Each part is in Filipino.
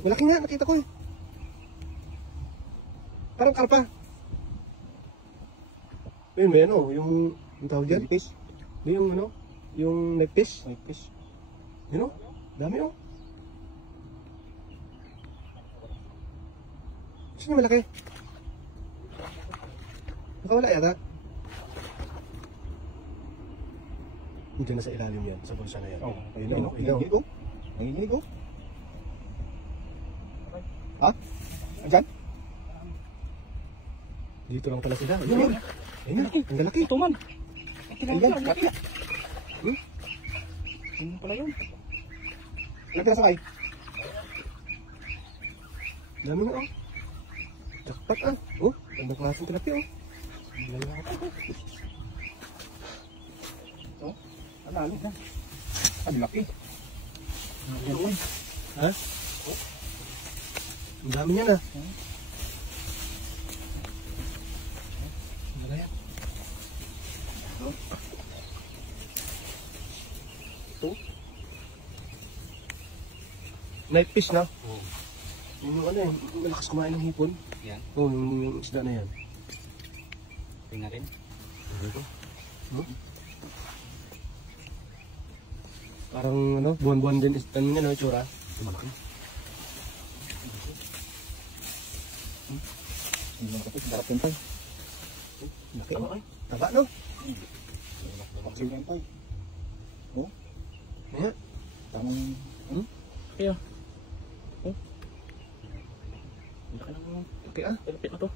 Malaki nga, nakita ko eh. Parang karpa. Ayun, may ano, yung tawag dyan? Fish. Yung ano, yung neck fish. May fish. Yun o, dami o. Saan yung malaki? Nakawala yata. Diyan na sa ilalim yan, sa bulsa na yan. Oh, ayun o, nanginginig oh. Nanginginig oh. Ha? Andyan? Dito lang pala sila. Ayun, ayun, ang lalaki. Ito man. Andyan, laki. Ano pala yun? Laki na sakay. Dami nga o. Jackpot ah. Oh, ang klaseng tilapia o. Oh, ang lalo na. Ang laki. Ha? Ang dami niyan ah. Ano yan? Ito? Night fish na? Oo. Yung ano eh, malakas kumain ng hipon. Yan. Oo, yung isda na yan. Tingnan natin. Parang ano, buwan-buwan din isda niya no, itsura. Malaki. Ang mga kapit, darap yung tay. Laki ano ay? Taba no? Baksin yung tay. Oh, Ayan. tamang... Kaya. Laki ng laki ah. Lapit na to.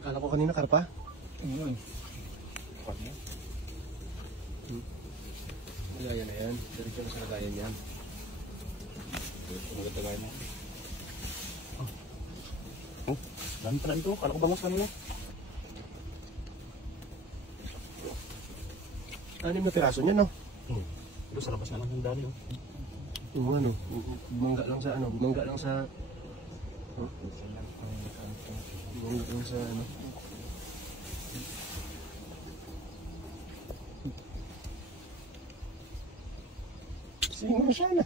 Akala ko kanina karpa. Ano eh. Kapag niya. Lagayan na yan. Diretso na sa lagayan yan. Maganda gaya mo. Dami pala ito. Kala ko bangus kanina. 6 na piraso niya no? Ito sa labas na lang yung dali. Oh. Yung ano, bumangga lang sa ano, bumangga lang sa... Bumangga lang sa ano. Sino mo siya na?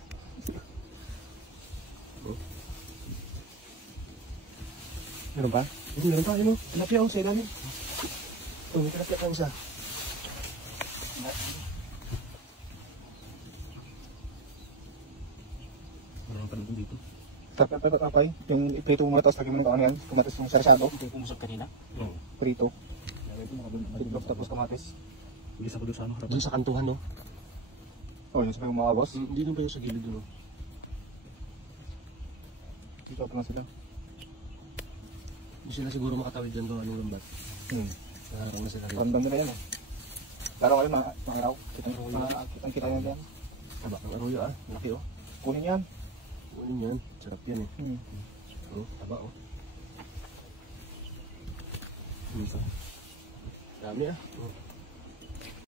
Meron pa? Meron pa, ano? Tilapia ako sa ilalim. May tilapia pa isa. Meron pa rin dito. Tapay. Yung prito mo tapos lagyan mo ng ano yan. Tapos yung sarasado. Ito yung pumusap kanina. Oo. Prito. Ito mga biglof tapos kamatis. Bilis ako doon sa ano. Doon sa kantuhan, no? Oh, yung sabi mo mga boss. Hindi doon pa yung sa gilid doon, no? Dito pa lang sila. Hindi sila siguro makatawid dyan doon, anong lambat. Naharang na sila rin. Ramdam nila yan oh. Lalo kayo mga araw. Kitang-kita yan yan. Taba, ang aruyo ah. Laki oh. Kunin yan. Kunin yan. Sarap yan eh. Oh, taba oh. Dami ah. Oh.